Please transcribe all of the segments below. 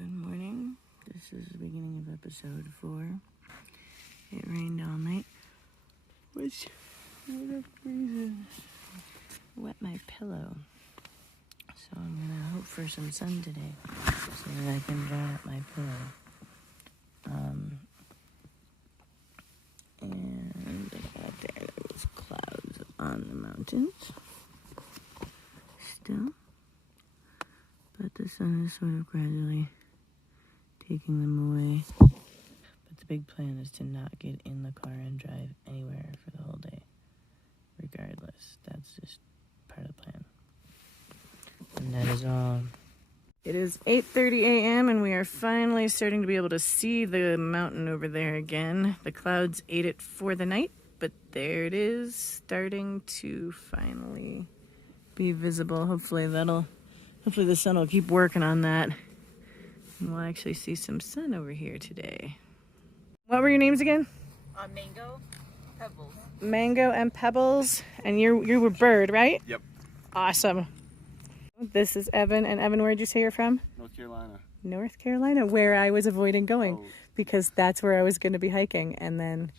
Good morning. This is the beginning of episode 4. It rained all night, which, for whatever reason, wet my pillow. So I'm gonna hope for some sun today so that I can dry up my pillow. And out there was clouds on the mountains still. But the sun is sort of gradually taking them away. But the big plan is to not get in the car and drive anywhere for the whole day. Regardless, that's just part of the plan. And that is all. It is 8:30 a.m. and we are finally starting to be able to see the mountain over there again. The clouds ate it for the night, but there it is, starting to finally be visible. Hopefully the sun will keep working on that. And we'll actually see some sun over here today. What were your names again? Mango, Pebbles. Mango and Pebbles. And you were Bird, right? Yep. Awesome. This is Evan. And Evan, where'd you say you're from? North Carolina. North Carolina, where I was avoiding going Oh. because that's where I was going to be hiking. And then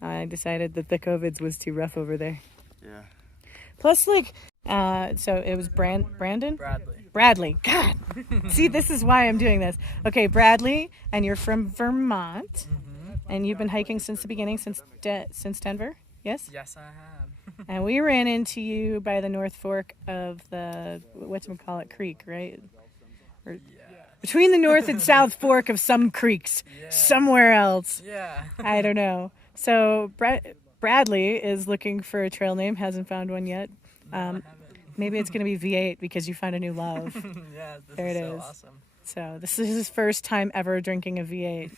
I decided that the COVIDs was too rough over there. Yeah. Plus, so it was Brandon? Bradley. God. See, this is why I'm doing this. Okay, Bradley, and you're from Vermont. Mm-hmm. And you've been hiking since the beginning, since Denver? Yes? Yes, I have. And we ran into you by the North Fork of the, whatchamacallit creek, right? Or, between the North and South Fork of some creeks. Yeah. Somewhere else. Yeah. I don't know. So Bradley is looking for a trail name, hasn't found one yet. Maybe it's going to be V8 because you found a new love. Yeah, this There is it so is. awesome. So this is his first time ever drinking a V8.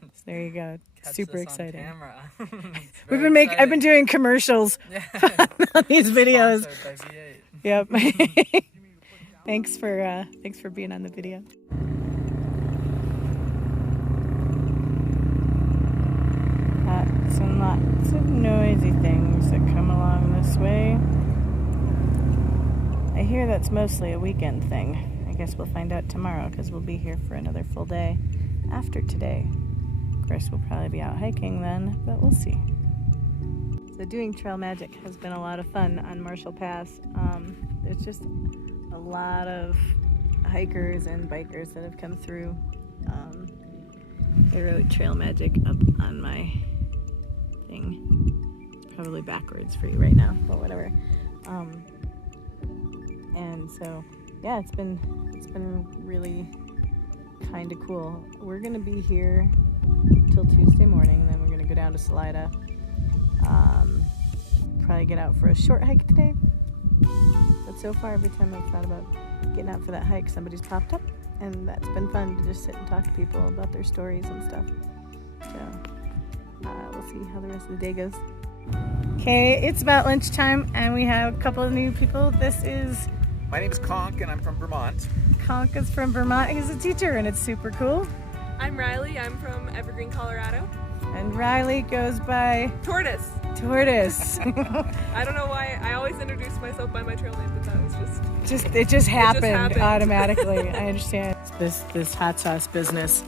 So there you go. Catch Super this exciting. On camera. I've been doing commercials on these videos. Sponsored by V8. Yep. Thanks for being on the video. Lots and lots of noisy things that come along this way. I hear that's mostly a weekend thing. I guess we'll find out tomorrow because we'll be here for another full day after today. Of course, we'll probably be out hiking then, but we'll see. So doing trail magic has been a lot of fun on Marshall Pass. There's just a lot of hikers and bikers that have come through. I wrote trail magic up on my thing. It's probably backwards for you right now, but whatever. And so, yeah, it's been really kind of cool. We're gonna be here till Tuesday morning, and then we're gonna go down to Salida. Probably get out for a short hike today. But so far, every time I've thought about getting out for that hike, somebody's popped up, and that's been fun to just sit and talk to people about their stories and stuff. So we'll see how the rest of the day goes. Okay, it's about lunchtime, and we have a couple of new people. My name is Conk, and I'm from Vermont. Conk is from Vermont. He's a teacher, and it's super cool. I'm Riley. I'm from Evergreen, Colorado. And Riley goes by Tortoise. Tortoise. I don't know why. I always introduce myself by my trail name, but that was It just happened happened. automatically. I understand. This hot sauce business.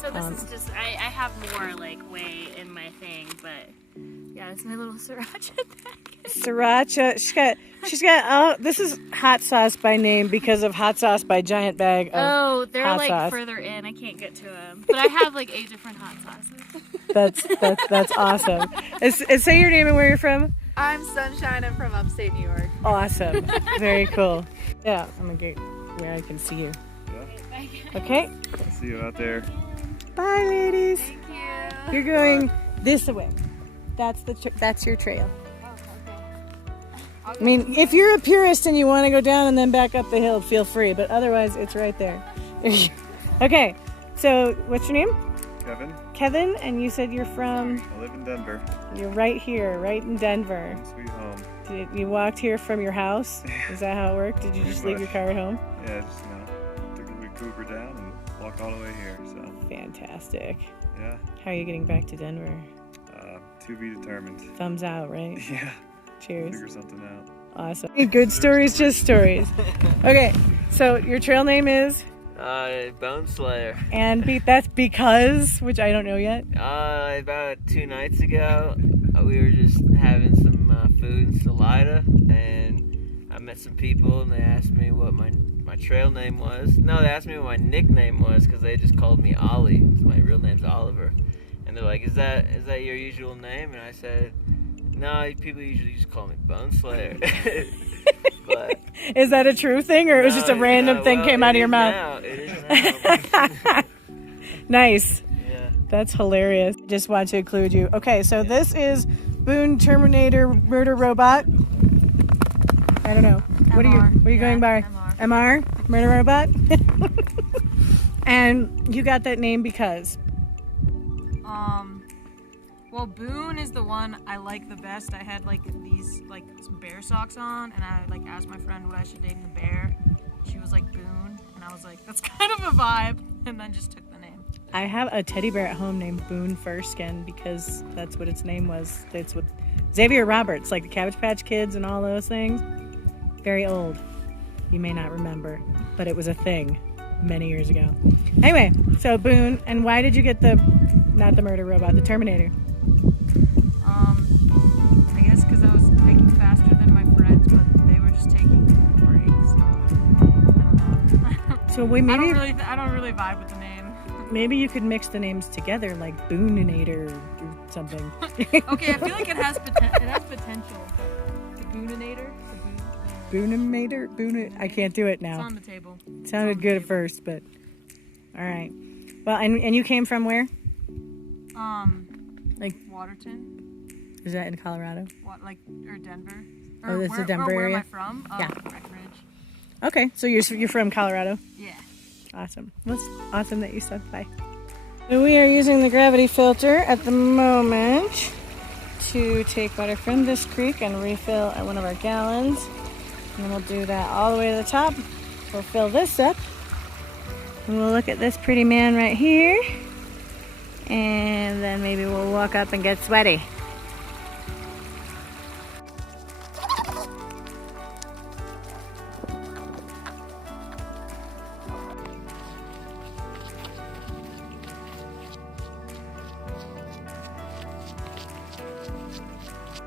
So this is just, I have more like way in my thing, but yeah, it's my little sriracha packet. Sriracha. She's got this is hot sauce by name because of hot sauce by giant bag of Oh, they're hot like sauce. further in. I can't get to them, but I have like 8 different hot sauces. That's awesome. Say your name and where you're from. I'm Sunshine. I'm from upstate New York. Awesome. Very cool. Yeah, I'm gonna get where I can see you. Okay. I'll see you out there. Bye, ladies. Thank you. You're going this way. That's your trail. I mean, if you're a purist and you want to go down and then back up the hill, feel free. But otherwise, it's right there. Okay. So, what's your name? Kevin. Kevin, and you said you're from. I live in Denver. You're right here, right in Denver. Sweet home. You walked here from your house? Is that how it worked? Did you just leave your car at home? Yeah, just took a big Uber down and walked all the way here. So Fantastic. yeah, How are you getting back to Denver? to be determined. Thumbs out, right? Yeah. Cheers. Figure something out. Awesome. Good stories, just stories. Okay, so your trail name is? Bone Slayer. And that's because, which I don't know yet. About 2 nights ago, we were just having some food in Salida, and I met some people, and they asked me what my trail name was. No, they asked me what my nickname was, because they just called me Ollie, because my real name's Oliver. And they're like, is that your usual name? And I said, no, people usually just call me Bone Slayer. But Is that a true thing, or it was just a random thing came out of your mouth? It is now. Nice. Yeah. That's hilarious. Just want to include you. Okay, so this is Boone Terminator Murder Robot. I don't know. What are you going by? MR Murder Robot. And you got that name because? Well, Boone is the one I like the best. I had like these like some bear socks on, and I like asked my friend what I should name the bear. She was like Boone, and I was like, that's kind of a vibe, and then just took the name. I have a teddy bear at home named Boone Furskin because that's what its name was. It's with Xavier Roberts, like the Cabbage Patch Kids and all those things. Very old. You may not remember, but it was a thing many years ago. Anyway, so Boone, and why did you get not the murder robot, the Terminator? I guess because I was hiking faster than my friends, but they were just taking breaks. So, I don't know. So I don't really vibe with the name. Maybe you could mix the names together, like Booninator or something. Okay, I feel like it has potential. The Booninator. Booninator? I can't do it It's now. on the table. It sounded good at first, but all right. Well, and you came from where? Like Waterton. Is that in Colorado? Or Denver? Oh, that's the Denver where area? am I from? Yeah. Breckenridge. Okay, so you're from Colorado. Yeah. Awesome. Well, it's awesome that you stopped by. So we are using the gravity filter at the moment to take water from this creek and refill at one of our gallons. And we'll do that all the way to the top. We'll fill this up. And we'll look at this pretty man right here. And then maybe we'll walk up and get sweaty.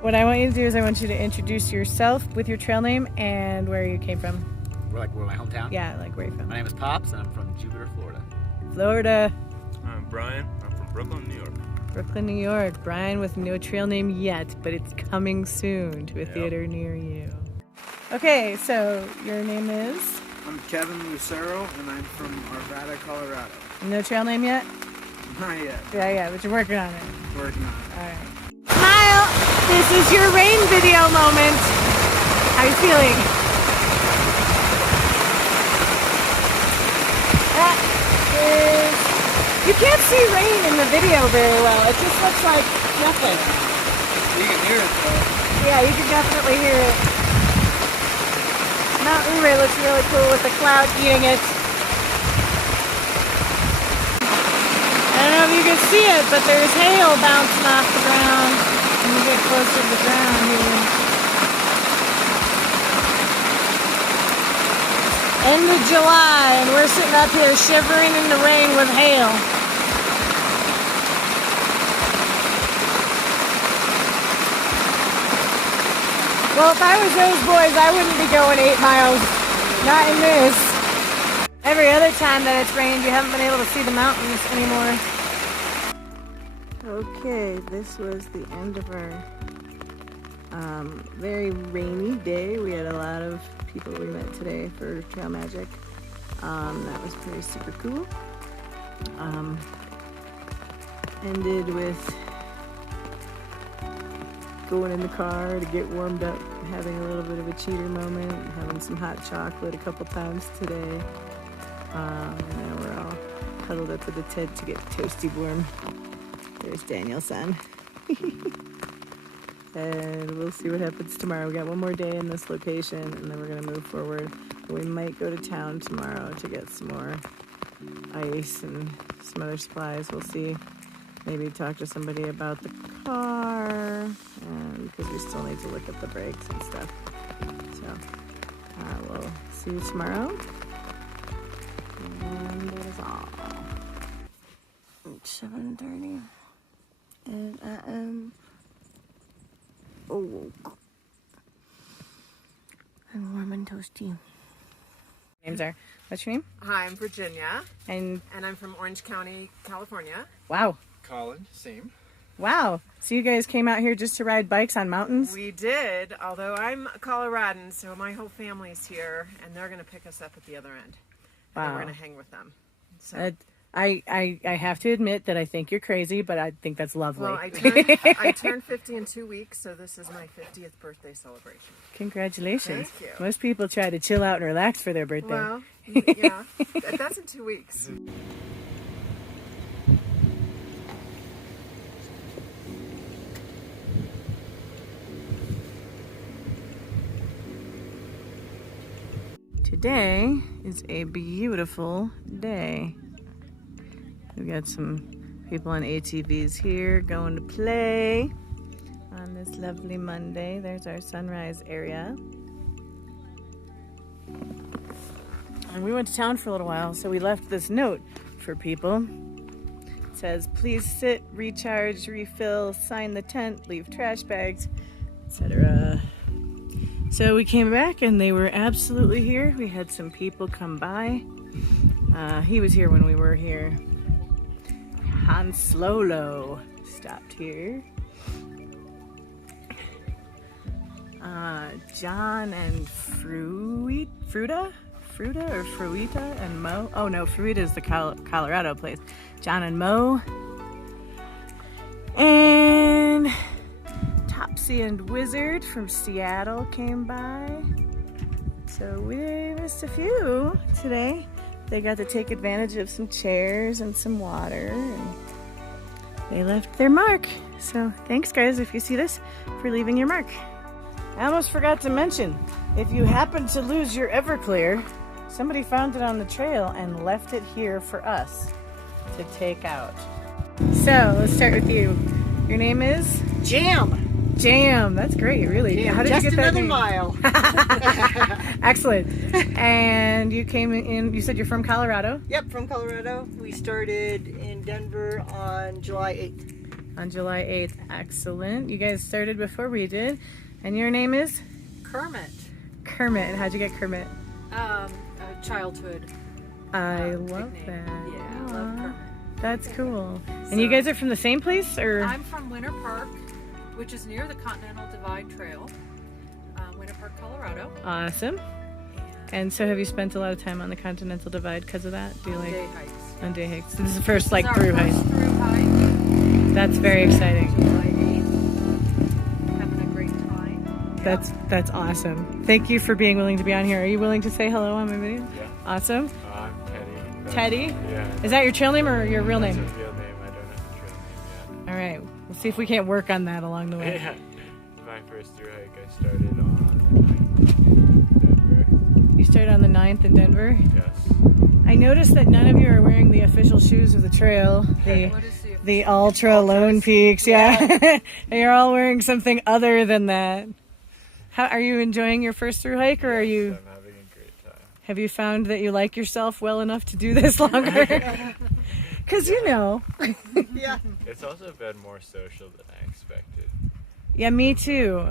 What I want you to do is I want you to introduce yourself with your trail name and where you came from. Where my hometown? Yeah, like where you from. My name is Pops, and I'm from Jupiter, Florida. Florida. I'm Brian. I'm from Brooklyn, New York. Brooklyn, New York. Brian with no trail name yet, but it's coming soon to a theater near you. Okay, so your name is? I'm Kevin Lucero, and I'm from Arvada, Colorado. No trail name yet? Not yet. Yeah, but you're working on it. Working on it. All right. Smile! This is your rain video moment. How you feeling? That is... You can't see rain in the video very well. It just looks like nothing. You can hear it, though. Yeah, you can definitely hear it. Mount Ouray looks really cool with the cloud eating it. I don't know if you can see it, but there's hail bouncing off the ground. When we get closer to the ground here. End of July, and we're sitting up here shivering in the rain with hail. Well, if I was those boys, I wouldn't be going 8 miles. Not in this. Every other time that it's rained, you haven't been able to see the mountains anymore. Okay, this was the end of our very rainy day. We had a lot of people we met today for Trail Magic. That was pretty super cool. Ended with going in the car to get warmed up, having a little bit of a cheater moment, having some hot chocolate a couple times today. Now we're all huddled up with the tent to get toasty warm. There's Daniel's son. And we'll see what happens tomorrow. We got one more day in this location, and then we're gonna move forward. We might go to town tomorrow to get some more ice and some other supplies. We'll see. Maybe talk to somebody about the car, because we still need to look at the brakes and stuff. So we'll see you tomorrow. 7:30 and I am awoke and warm and toasty. Names are, what's your name? Hi, I'm Virginia, And I'm from Orange County, California. wow, Colin, same. wow. So you guys came out here just to ride bikes on mountains? We did, although I'm a Coloradan, so my whole family's here, and they're going to pick us up at the other end. And Wow. we're going to hang with them. So, I have to admit that I think you're crazy, but I think that's lovely. well, I turned 50 in 2 weeks, so this is my 50th birthday celebration. Congratulations. Thank you. Most people try to chill out and relax for their birthday. Well, yeah, that's in 2 weeks. Today is a beautiful day. We've got some people on ATVs here going to play on this lovely Monday. There's our sunrise area. And we went to town for a little while, so we left this note for people. It says, please sit, recharge, refill, sign the tent, leave trash bags, etc. So we came back and they were absolutely here. We had some people come by. He was here when we were here. Han Slolo stopped here. John and Fruita or Fruita and Mo. Oh no, Fruita is the Colorado place. John and Mo. And Topsy and Wizard from Seattle came by. So we missed a few today. They got to take advantage of some chairs and some water, and they left their mark. So thanks guys, if you see this, for leaving your mark. I almost forgot to mention, if you happen to lose your Everclear, somebody found it on the trail and left it here for us to take out. So let's start with you. Your name is? Jam. Jam, that's great, really. Jam. How did Just you get that another name? mile. Excellent. And you came in, you said you're from Colorado? Yep, from Colorado. We started in Denver on July 8th. On July 8th, excellent. You guys started before we did. And your name is? Kermit. Kermit. And how'd you get Kermit? Childhood. I love nickname. that. Yeah, I love Kermit. That's cool. And you guys are from the same place, or? I'm from Winter Park, which is near the Continental Divide Trail, Winter Park, Colorado. Awesome. And so have you spent a lot of time on the Continental Divide because of that? Do you like Day hikes. on day hikes? This is the first like It's our through first hike. through hike. That's very exciting. July 8th. Having a great time. That's awesome. Thank you for being willing to be on here. Are you willing to say hello on my video? Yeah. Awesome. I'm Teddy. Teddy? Yeah. Is that your trail name or your real name? That's a real name. I don't have a trail name All right. We'll see if we can't work on that along the way. yet. Yeah. My first through hike, I started on the 9th in Denver. You started on the 9th in Denver? Yes. I noticed that none of you are wearing the official shoes of the trail. The Ultra Lone Peaks, yeah. You're all wearing something other than that. How are you enjoying your first through hike, or are you? I'm having a great time. Have you found that you like yourself well enough to do this longer? Because you know. Yeah. It's also been more social than I expected. Yeah, me too.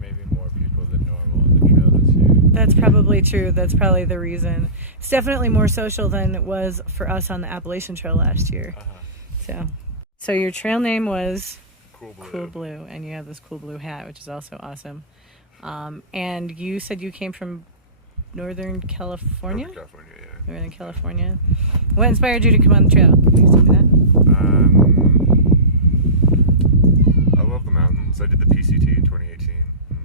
Maybe more people than normal on the trail this year. That's probably true. That's probably the reason. It's definitely more social than it was for us on the Appalachian Trail last year. So your trail name was Cool Blue. Blue, and you have this cool blue hat, which is also awesome. And you said you came from Northern California? California, yeah. Northern California. What inspired you to come on the trail? Can you tell me that? I love the mountains. I did the PCT in 2018. And,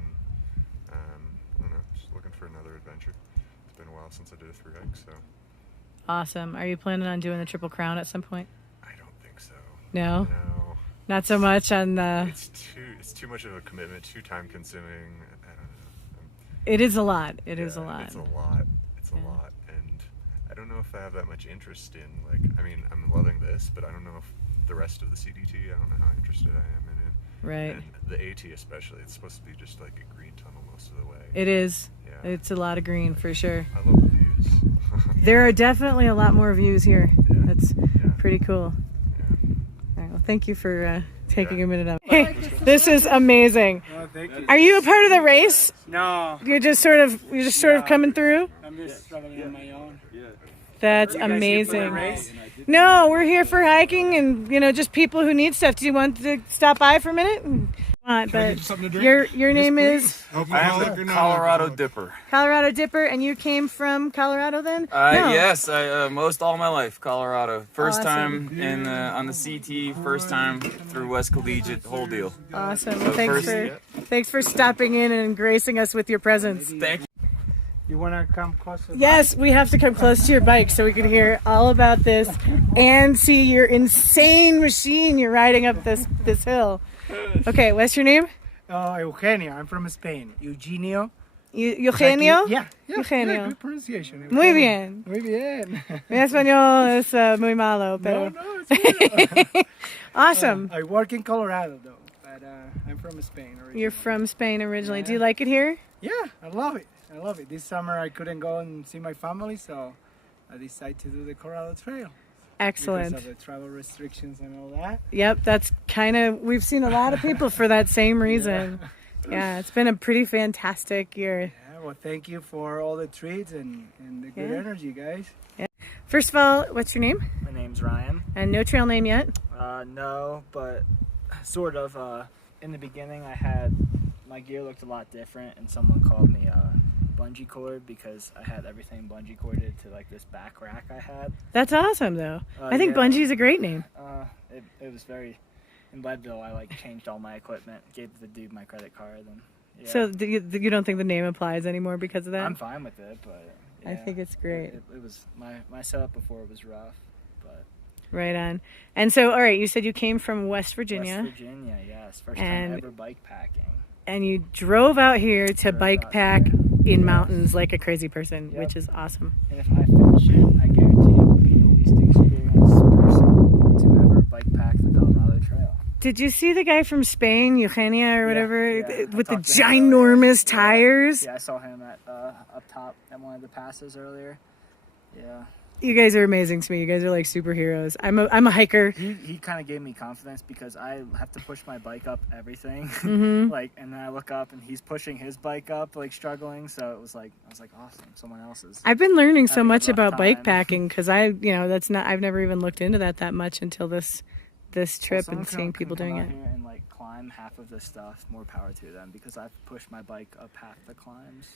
I don't know, just looking for another adventure. It's been a while since I did a through hike, so. Awesome. Are you planning on doing the Triple Crown at some point? I don't think so. No? No. Not so much on the... It's too much of a commitment, too time consuming. I don't know. It is a lot. It is a lot. It's a lot. It's a lot. And I don't know if I have that much interest in, like, I mean, I'm loving this, but I don't know if the rest of the CDT, I don't know how interested I am in it. Right. And the AT especially, it's supposed to be just like a green tunnel most of the way. It is. Yeah. It's a lot of green for sure. I love the views. There are definitely a lot more views here. That's pretty cool. Yeah. thank you for taking a minute out. Hey, this is amazing. Are you a part of the race? No. You're just sort of coming through? I'm just traveling on my own. That's amazing. No, we're here for hiking and just people who need stuff. Do you want to stop by for a minute? But your name is I am the Colorado Dipper. Colorado Dipper, and you came from Colorado then? Yes, I most all my life Colorado. First Awesome. time on the CT. First time through West Collegiate. Whole deal. Awesome. So Thanks for stopping in and gracing us with your presence. Thank you. You want to come closer? Yes, we have to come close to your bike so we can hear all about this and see your insane machine you're riding up this hill. Okay, what's your name? Eugenio. I'm from Spain. Eugenio. Eugenio? Yeah. Eugenio. Yeah, good pronunciation. Muy bien. Muy bien. Mi español es muy malo, pero... No, it's good. Awesome. I work in Colorado, though, but I'm from Spain originally. You're from Spain originally. Yeah. Do you like it here? Yeah, I love it. I love it. This summer I couldn't go and see my family, so I decided to do the Colorado Trail. Excellent. Because of the travel restrictions and all that. Yep, that's we've seen a lot of people for that same reason. Yeah, it's been a pretty fantastic year. Yeah, well, thank you for all the treats and the good energy, guys. Yeah. First of all, what's your name? My name's Ryan. And no trail name yet? No, but sort of. In the beginning, my gear looked a lot different, and someone called me bungee cord because I had everything bungee corded to like this back rack I had. That's awesome, though. I think Bungee is a great name. It was very. In Leadville, I changed all my equipment, gave the dude my credit card, and yeah. So you don't think the name applies anymore because of that? I'm fine with it, but yeah, I think it's great. It was my setup before it was rough, but right on. And so, all right, you said you came from West Virginia. West Virginia, yes, first time ever bike packing. And you drove out here to bike pack in mountains like a crazy person, which is awesome. And if I finish it, I guarantee you'll be the least experienced person to ever bike pack the Colorado Trail. Did you see the guy from Spain, Eugenia or whatever, with the ginormous tires? Yeah, I saw him at up top at one of the passes earlier. Yeah. You guys are amazing to me. You guys are like superheroes. I'm a hiker. He kind of gave me confidence because I have to push my bike up everything. Mm-hmm. And then I look up and he's pushing his bike up, struggling. So I was like, awesome, someone else's. I've been learning so much about bike packing because I've never even looked into that much until this trip and seeing people doing it. And climb half of this stuff, more power to them because I've pushed my bike up half the climbs.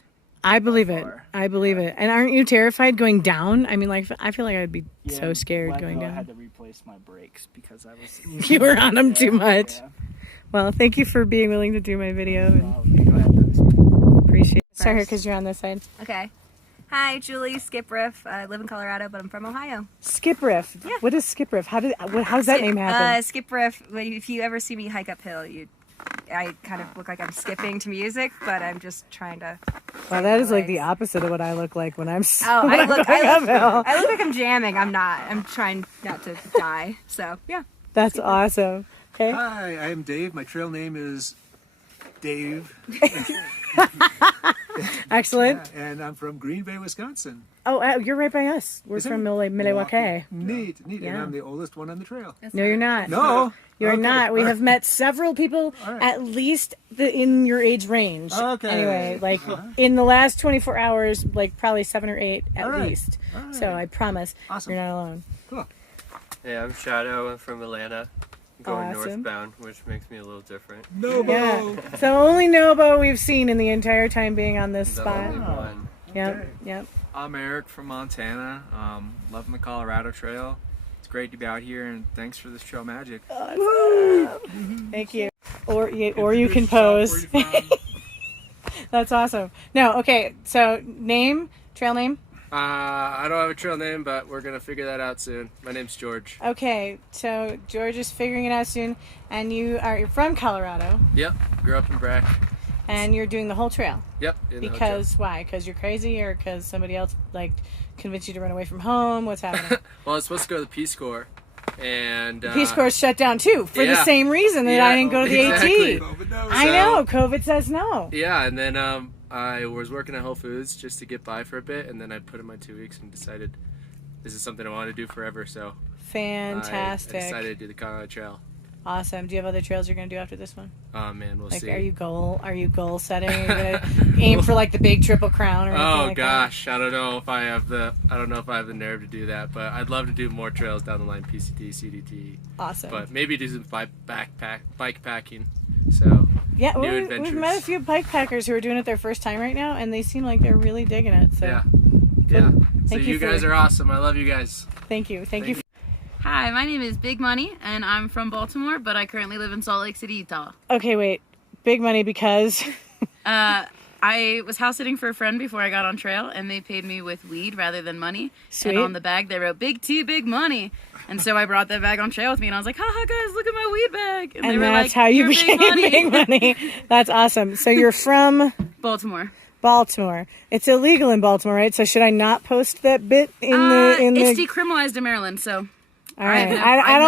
I believe it. I believe it. And aren't you terrified going down? I mean, I feel like I'd be so scared going down. I had to replace my brakes because I was... You were on them too much. Yeah. Well, thank you for being willing to do my video. Appreciate it. Sorry, because you're on this side. Okay. Hi, Julie Skipriff. I live in Colorado, but I'm from Ohio. Skipriff? Yeah. What is Skipriff? How does that name happen? Skipriff, if you ever see me hike uphill, I kind of look like I'm skipping to music, but I'm just trying to... Well, that is like the opposite of what I look like when I'm I look like I'm jamming. I'm not. I'm trying not to die. So, yeah. That's awesome. Okay. Hi, I am Dave. My trail name is Dave. Excellent. Yeah, and I'm from Green Bay, Wisconsin. Oh, you're right by us. We're from Milwaukee. Neat. Yeah. And I'm the oldest one on the trail. No, you're not. No. You're not. We have met several people at least in your age range. Okay. Anyway, in the last 24 hours, probably 7 or 8 at least. So I promise you're not alone. Cool. Hey, I'm Shadow. I'm from Atlanta. Going northbound, which makes me a little different. Nobo! Yeah. So only Nobo we've seen in the entire time being on this spot. Only one. Yep. I'm Eric from Montana. Loving the Colorado Trail. It's great to be out here, and thanks for this trail magic. Thank you. Or you can pose. That's awesome. No, okay. So trail name? I don't have a trail name, but we're going to figure that out soon. My name's George. Okay, so George is figuring it out soon, and you're from Colorado. Yep, grew up in Brack. And you're doing the whole trail? Yep. Because why? Because you're crazy, or because somebody else convinced you to run away from home? What's happening? Well, I was supposed to go to the Peace Corps, and Peace Corps shut down too for the same reason that I didn't go to the AT. I know. COVID says no. Yeah, and then I was working at Whole Foods just to get by for a bit, and then I put in my 2 weeks and decided this is something I want to do forever. So fantastic. I decided to do the Colorado Trail. Awesome. Do you have other trails you're gonna do after this one? Oh man, we'll see. Are you goal setting? Are you gonna aim for like the big Triple Crown or anything like gosh, I don't know if I have the nerve to do that, but I'd love to do more trails down the line, PCT, CDT. Awesome. But maybe do some bike packing. So yeah, new we've met a few bike packers who are doing it their first time right now, and they seem like they're really digging it. So yeah. So you guys are awesome. I love you guys. Thank you. Thank you. Hi, my name is Big Money, and I'm from Baltimore, but I currently live in Salt Lake City, Utah. Okay, wait. Big Money because... I was house sitting for a friend before I got on trail, and they paid me with weed rather than money. Sweet. And on the bag, they wrote, Big T, Big Money. And so I brought that bag on trail with me, and I was like, haha, guys, look at my weed bag. And they were that's like, how you "You're became Big Money." Big Money. That's awesome. So you're from... Baltimore. It's illegal in Baltimore, right? So should I not post that bit in the... It's decriminalized in Maryland, so... All right. I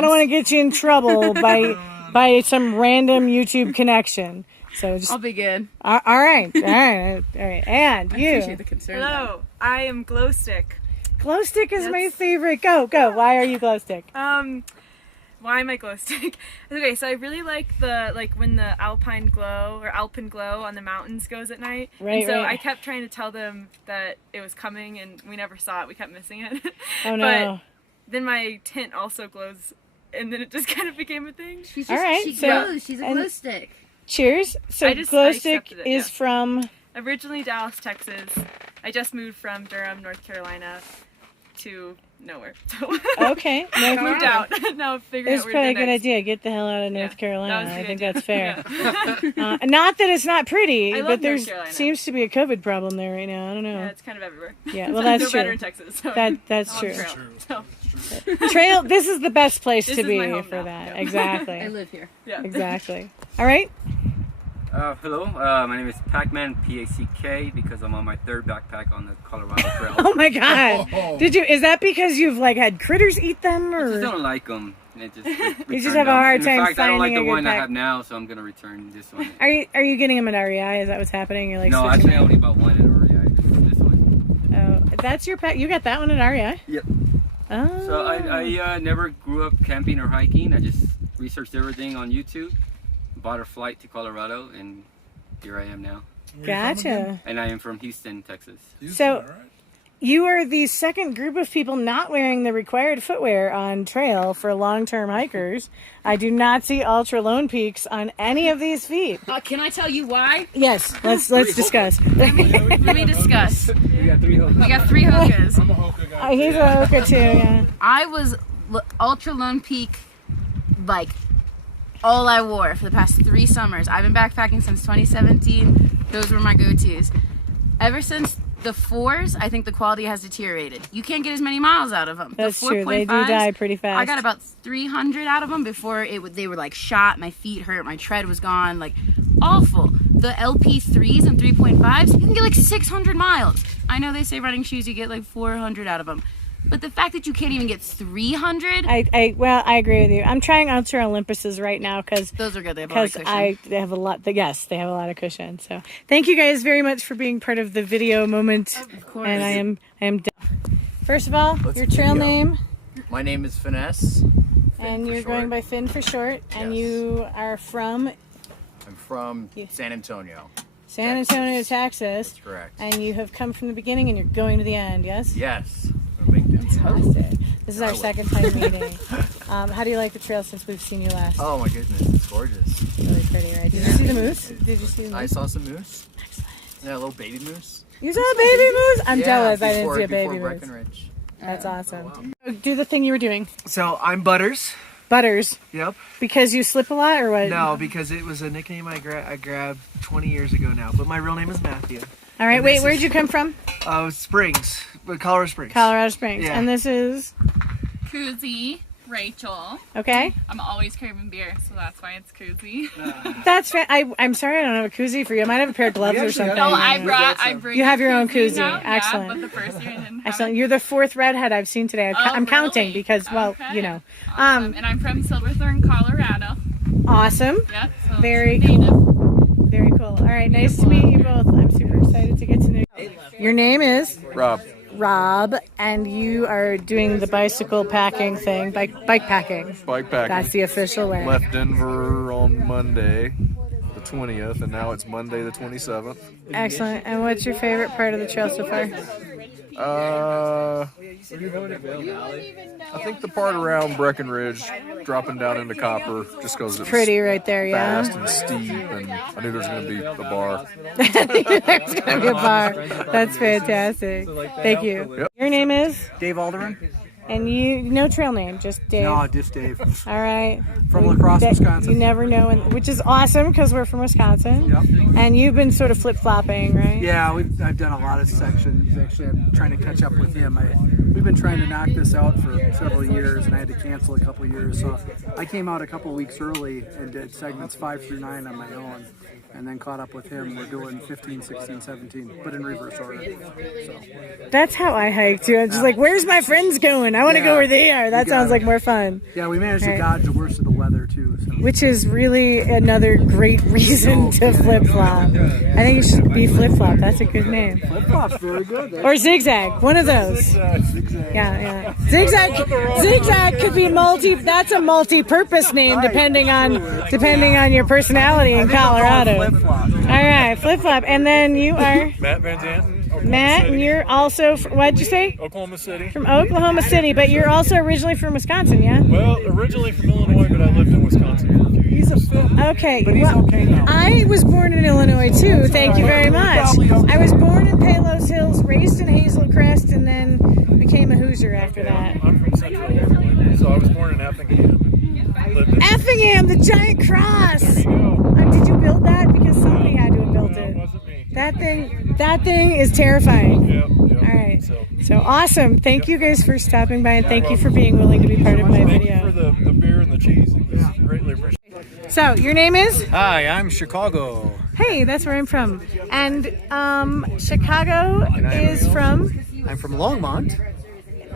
don't want to get you in trouble by some random YouTube connection. So just, I'll be good. All right. And I you. appreciate the concern. Hello, I am Glowstick. Glowstick is my favorite. Go. Why are you Glowstick? Why am I Glowstick? Okay, so I really like when the alpine glow on the mountains goes at night. Right, and so right. I kept trying to tell them that it was coming, and we never saw it. We kept missing it. Oh no. But then my tint also glows, and then it just kind of became a thing. She's All right, she so- glows. She's a glow stick. Cheers. So I Glowstick accepted it, is from... Originally Dallas, Texas. I just moved from Durham, North Carolina to nowhere. So Okay. I moved out. Now I'm figuring It's out where probably a to good go next. idea. Get the hell out of North that Carolina. was the I think idea. that's fair. Yeah. Not that it's not pretty, I love but there North Carolina. seems to be a COVID problem there right now. I don't know. Yeah, it's kind of everywhere. Yeah, well, that's No true. better in Texas. So That's I'm on true. trail, so. Trail. This is the best place This to is be my home for now. that. Yeah. Exactly. I live here. Yeah. Exactly. All right. Hello, my name is Pac-Man, P-A-C-K, because I'm on my third backpack on the Colorado Trail. Oh my God! Did you? Is that because you've like had critters eat them, or I just don't like them. You just have a hard time In fact, I don't like finding the a good one I pack. have now, so I'm gonna return this one. Are you getting them at REI? Is that what's happening? You're like No, switching actually, I only bought one at REI. This one. Oh, that's your pack. You got that one at REI? Yep. Oh. So I never grew up camping or hiking. I just researched everything on YouTube, bought a flight to Colorado, and here I am now. Gotcha. And I am from Houston, Texas. So, you are the second group of people not wearing the required footwear on trail for long-term hikers. I do not see Ultra Lone Peaks on any of these feet. Can I tell you why? Yes, let's discuss. Let me discuss. We got three Hokas. We got 3 Hokas. I'm a Hoka guy. He's a Hoka too, yeah. I was Ultra Lone Peak, like, all I wore for the past 3 summers. I've been backpacking since 2017. Those were my go-tos. Ever since the 4s, I think the quality has deteriorated. You can't get as many miles out of them. That's the true. They do 4.5s, die pretty fast. I got about 300 out of them before they were like shot. My feet hurt. My tread was gone. Like, awful. The LP3s and 3.5s, you can get like 600 miles. I know they say running shoes, you get like 400 out of them. But the fact that you can't even get 300, I agree with you. I'm trying Ultra Olympuses right now because those are good. They have a lot of cushion. they have a lot. Yes, they have a lot of cushion. So thank you guys very much for being part of the video moment. Of course. And I am done. First of all, your trail name. My name is Finesse. And you're going by Finn for short. And you are from I'm from San Antonio. San Antonio, Texas. That's correct. And you have come from the beginning and you're going to the end. Yes. Yes. Fantastic. This is our I will. second time meeting. How do you like the trail since we've seen you last? Oh my goodness, it's gorgeous. Really pretty, right? Did you see the moose? Did you see the moose? I saw some moose. Excellent. Yeah, a little baby moose. You saw a baby moose? I'm Yeah, jealous. I didn't before- see a baby before moose. Breckenridge. That's awesome. Do the thing you were doing. So I'm Butters. Butters. Yep. Because you slip a lot, or what? No, because it was a nickname I grabbed 20 years ago now. But my real name is Matthew. All right. And Wait. this Where'd is- you come from? Springs, Colorado Springs. Colorado Springs. Yeah. And this is Koozie, Rachel. okay. I'm always craving beer, so that's why it's Koozie. That's I'm sorry, I don't have a koozie for you. I might have a pair of gloves or something. No, I bring. You have your own koozie. now, Excellent. Yeah, but the first year I didn't have Excellent. it. You're the 4th redhead I've seen today. I'm counting really? because, well, Okay. you know. Awesome. And I'm from Silverthorne, Colorado. Awesome. Yep. So Very native. cool. Very cool. All right. Nice to meet you both. I'm super excited to get to know you. Your name is? Rob. Rob, and you are doing the bicycle packing thing, bike packing. Bike packing. That's the official way. Left Denver on Monday, the 20th, and now it's Monday the 27th. Excellent. And what's your favorite part of the trail so far? I think the part around Breckenridge, dropping down into Copper, just because it's pretty right there, yeah. Fast and steep, and I knew there was going to be a bar. There's going to be a bar. That's fantastic. Thank you. Yep. Your name is? Dave Alderman. And you, no trail name, just Dave? No, just Dave. All right. From La Crosse, Wisconsin. You never know, which is awesome because we're from Wisconsin. Yep. And you've been sort of flip-flopping, right? Yeah, I've done a lot of sections. Actually, I'm trying to catch up with him. We've been trying to knock this out for several years, and I had to cancel a couple of years. So I came out a couple of weeks early and did segments 5 through 9 on my own, and then caught up with him. We're doing 15, 16, 17, but in reverse order. So. That's how I hike too. I'm just like, where's my friends going? I want to go where they are. That sounds like more fun. Yeah, we managed to dodge the worst of the weather too. So. Which is really another great reason to flip-flop. I think it should be flip-flop. That's a good name. Flip-flop's very good. Or zigzag. One of those. Zigzag. Yeah. Zigzag could be that's a multi-purpose name depending on your personality in Colorado. All right, flip-flop. And then you are Matt Van Zanten. Matt, and you're also, what'd you say? Oklahoma City. From Oklahoma City, but you're also originally from Wisconsin, yeah? Well, originally from Illinois, but I lived in Wisconsin for a few years. He's a fit. Okay. But he's okay now. I was born in Illinois, too. Thank you very much. I was born in Palos Hills, raised in Hazel Crest, and then became a Hoosier after that. I'm from Central Illinois, so I was born in Effingham. Effingham, the giant cross! Did you build that? Because somebody had to have built it. It wasn't me. That thing is terrifying. Yep. All right. So awesome. Thank you guys for stopping by, and thank you for being willing to be part of my video. Thank you for the beer and the cheese. It was greatly appreciated. So, your name is? Hi, I'm Chicago. Hey, that's where I'm from. And Chicago is from? I'm from Longmont.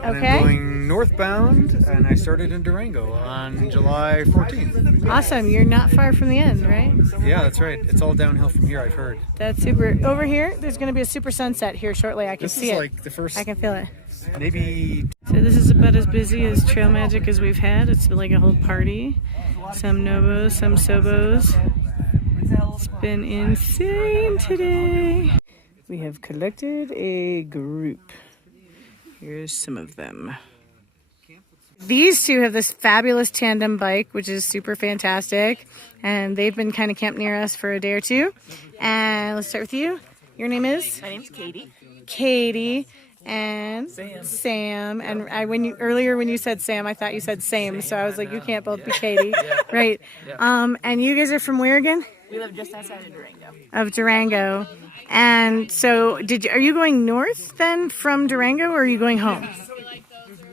And Okay. I'm going northbound, and I started in Durango on July 14th. Awesome. You're not far from the end, right? Yeah, that's right. It's all downhill from here, I've heard. That's super. Over here, there's going to be a super sunset here shortly. I can see it. This is like the first... I can feel it. Maybe... So this is about as busy as Trail Magic as we've had. It's been like a whole party. Some Novos, some Sobos. It's been insane today. We have collected a group. Here's some of them. These two have this fabulous tandem bike, which is super fantastic. And they've been kind of camped near us for a day or two. And let's start with you. Your name is? My name's Katie. Katie. And Sam. And earlier when you said Sam, I thought you said Sam. So I was like, you can't both be Katie. Right. And you guys are from where again? We live just outside of Durango. Of Durango. And so are you going north then from Durango, or are you going home?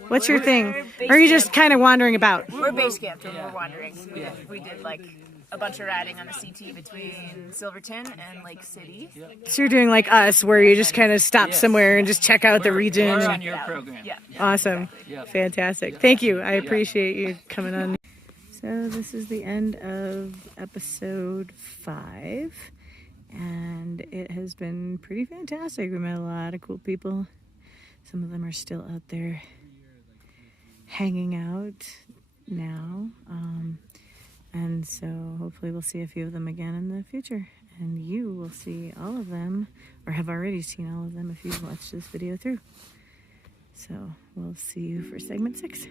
What's your thing? Or are you just kind of wandering about? We're base camped and we're wandering. We did like a bunch of riding on the CT between Silverton and Lake City. So you're doing like us, where you just kind of stop somewhere and just check out the region. We're on your program. Yeah. Awesome. Fantastic. Thank you. I appreciate you coming on. So this is the end of episode 5. And it has been pretty fantastic. We met a lot of cool people. Some of them are still out there hanging out now. And so hopefully we'll see a few of them again in the future. And you will see all of them, or have already seen all of them if you've watched this video through. So we'll see you for segment 6.